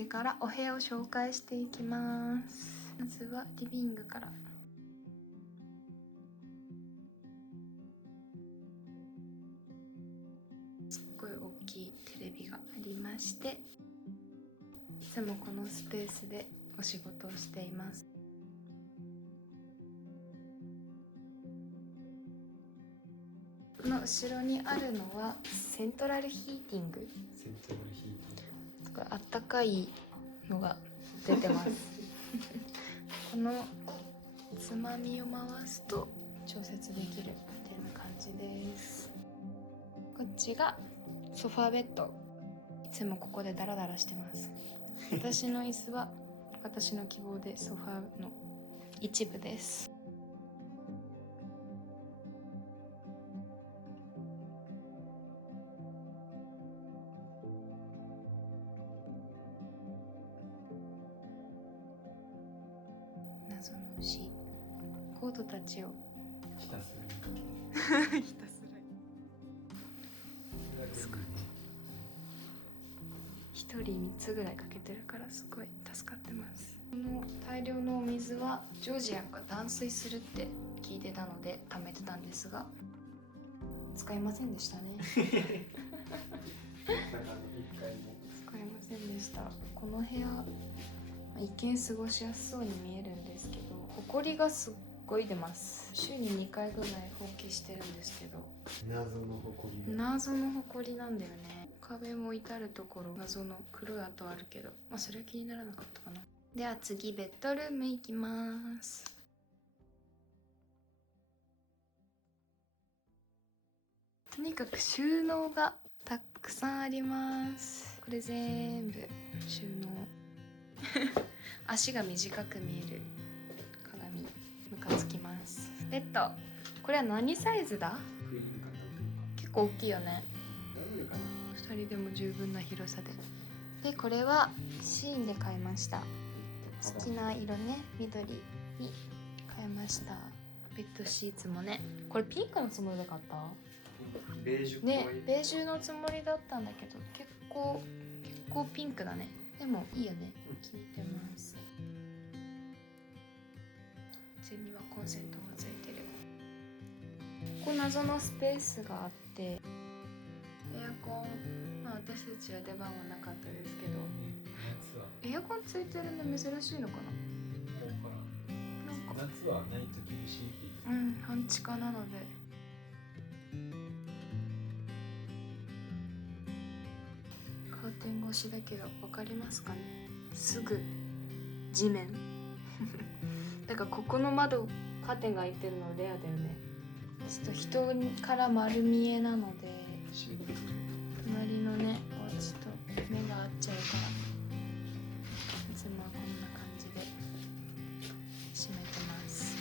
れからお部屋を紹介していきます。まずはリビングから。すっごい大きいテレビがありまして、いつもこのスペースでお仕事をしています。この後ろにあるのはセントラルヒーティング。あったかいのが出てますこのつまみを回すと調節できるみたいな感じです。こっちがソファーベッド。いつもここでダラダラしてます私の椅子は私の希望でソファーの一部です。謎の牛、コードたちをひたすらひたすらすごい1人3つぐらいかけてるからすごい助かってます。この大量のお水はジョージアが断水するって聞いてたので貯めてたんですが使いませんでしたね使いませんでした。この部屋一見過ごしやすそうに見えるんですけど、ホコリがすっごい出ます。週に2回ぐらい放棄してるんですけど、謎のホコリ謎のホコリなんだよね。壁も至る所謎の黒い跡あるけど、まあそれは気にならなかったかな。では次ベッドルーム行きます。とにかく収納がたくさんあります。これ全部収納足が短く見える鏡、ムカつきます。ベッド、これは何サイズだ？結構大きいよね。2人でも十分な広さで。でこれはシーンで買いました。好きな色ね、緑に買いました。ベッドシーツもね、これピンクのつもりで買った？ベージュっぽいね、ベージュのつもりだったんだけど結構ピンクだね。でもいいよね、気に入ってます。普通にはコンセントもついてる。ここ謎のスペースがあってエアコン、まあ私たちは出番はなかったですけど、エアコンついてるの珍しいのかな。夏はないと厳しいって言って、半地下なので。カーテン越しだけど分かりますかね、すぐ地面だからここの窓カーテンが開いてるのレアだよね。ちょっと人から丸見えなので隣のねお家と目が合っちゃうからいつもはこんな感じで閉めてます。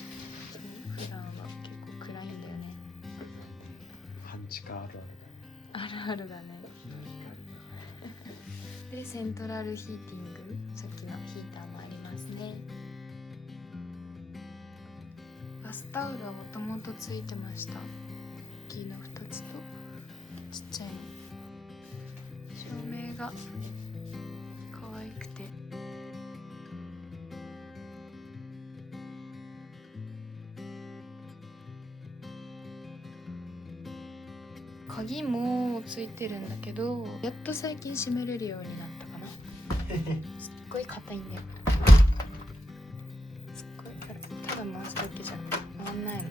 普段は結構暗いんだよね。半地下あるあるあるだね。でセントラルヒーティング、さっきのヒーターもありますね。バスタオルはもともとついてました。大きいの2つとちっちゃいの。照明が可愛くて鍵もついてるんだけど、やっと最近閉めれるようになったかなすっごい硬いんだよ。すっごいただ回すだけじゃ回んないの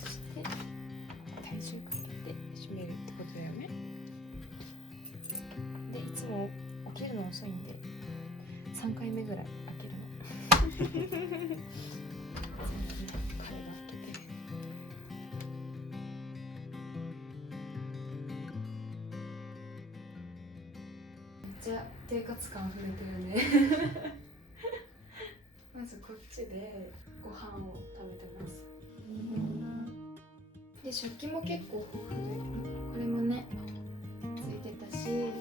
そして体重かけて閉めるってことだよね。でいつも起きるの遅いんで3回目ぐらい開けるのめっちゃ生活感溢れてるねまずこっちでご飯を食べてます。で食器も結構豊富で、これもねついてたし、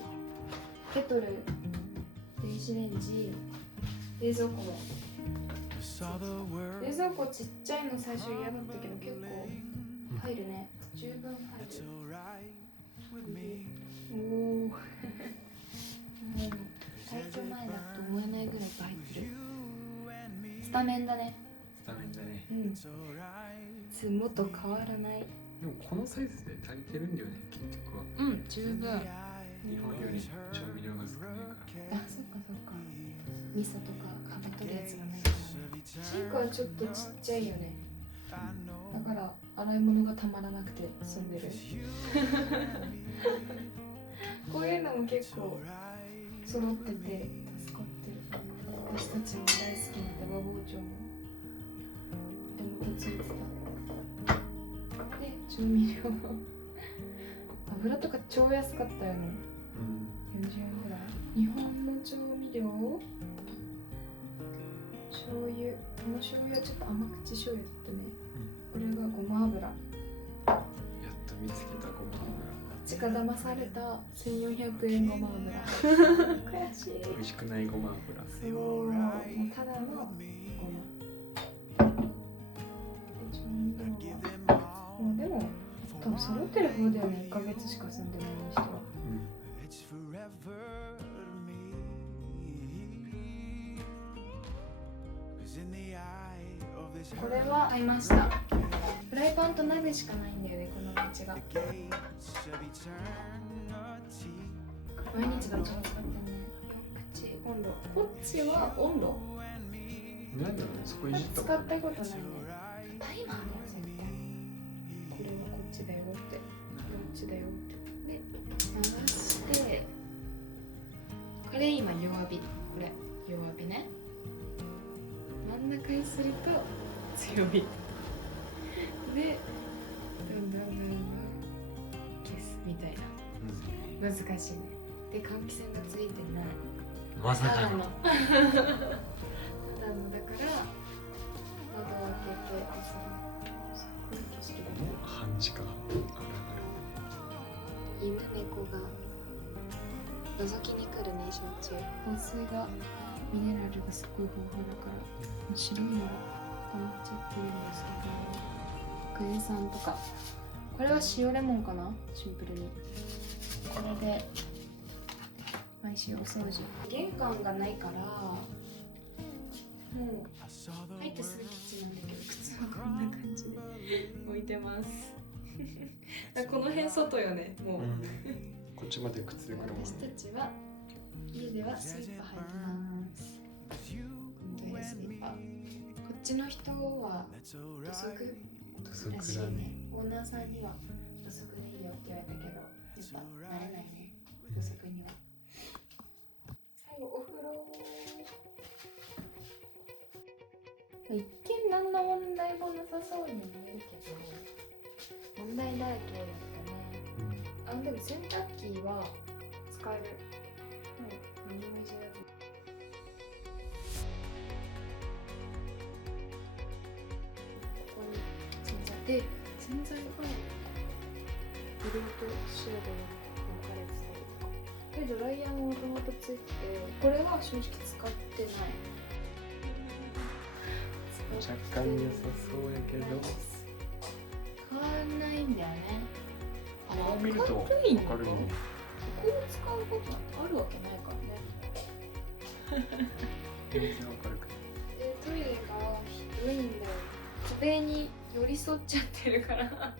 ケトル、電子レンジ、冷蔵庫も。冷蔵庫ちっちゃいの最初嫌だったけど結構入るね。十分入る。おお体調前だと思えないぐらい入ってる。スタメンだね。スタメンだね。もっと変わらない。でもこのサイズで足りてるんだよね、結局は。十分。日本より調味料が少ないから。あ、そっかそっか。味噌とかかぶとるやつがないからね。シンクはちょっとちっちゃいよね。だから洗い物がたまらなくて済んでる。こういうのも結構揃ってて助かってる。私たちも大好きな手羽包丁も手元ついてた。で、調味料油とか超安かったよね。40円ぐらい。日本の調味料、醤油、この醤油はちょっと甘口醤油だったね。これがごま油。やっと見つけたごま油。こっちが騙された1400円ごま油。悔しい。美味しくないごま油。そう、もうただのごま。で、調味料はもうでも多分揃ってる方だよね。1ヶ月しか住んでない人は。これは買いました。フライパンと鍋しかないんだよね、この道が。毎日どっちも使ってんね。4口温度。こっちは温度。なんだろうね、そこいじった使ったことないね。タイマーだよ、絶対。これはこっちだよって。こっちだよって。で、流して。これ今弱火。これ弱火ね。真ん中にすると強火。で、どんどん消すみたいな。難しいね。で、換気扇がついてない。まさかの。ただのだから窓を開けてこの景色だね。半地下。犬猫が覗きに来るね、しょっちゅう。香水がミネラルがすごい豊富だから白いのが溜まっちゃってるんですけど、クエン酸とか。これは塩レモンかな、シンプルに。これで毎週お掃除。玄関がないからもう入ってすぐキッチンなんだけど、靴はこんな感じで置いてます。この辺外よね、もう。こっちまで靴でくるもんね。私たちは家ではスリッパ履いてます。本当にスリッパ。こっちの人は土足らしいね。オーナーさんには土足でいいよって言われたけど、やっぱ慣れないね、土足には。最後お風呂。一見何の問題もなさそうに見えるけど問題だらけだったね。でも洗濯機は使える。もう何もいじらず。ここに洗剤で、洗剤がブルーと白で分かれてたりとかで、ドライヤーももともとついてて、これは正直使ってない。若干良さそうやけど変わんないんだよね。こう見ると分かるね。ここを使うことなんてあるわけないからね。全然分かるかで、トイレが広いんだよ。壁に寄り添っちゃってるから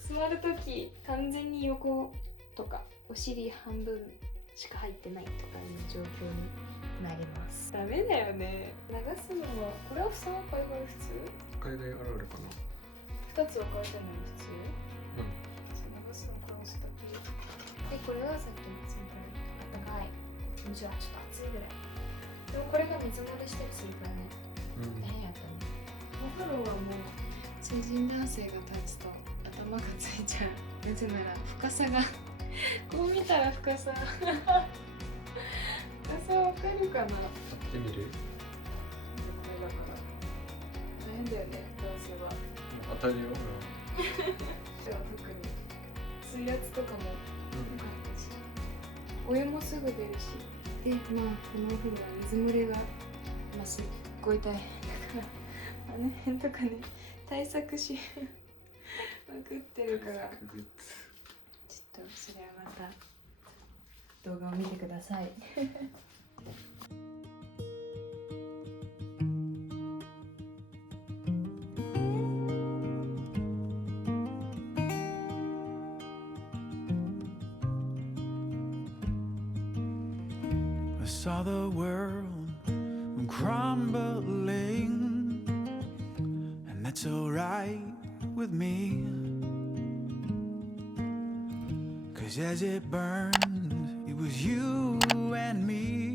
座るとき完全に横とかお尻半分しか入ってないとかいう状況になります。ダメだよね。流すのはこれは普通は海外普通？海外あるあるかな。2つ分かれてるのに普通？流すのこの先で、これはさっきの先輩あったかい、むしろちょっと熱いぐらい。でもこれが水漏れしたりするからね、大変やったね。お風呂はもう成人男性が立つと頭がついちゃう。なぜなら深さがこう見たら深さ深さわかるかな。やってみる。これだから大変だよね、男性は。当たるよ。では特に水圧とかも良かったし、お湯もすぐ出るし、で、まあこのお風呂は水漏れが、まあ、すっごい大変だからあの辺とかね対策しまくってるから、ちょっとそれはまた動画を見てください。I saw the world crumbling, and that's alright with me. 'Cause as it burned, it was you and me.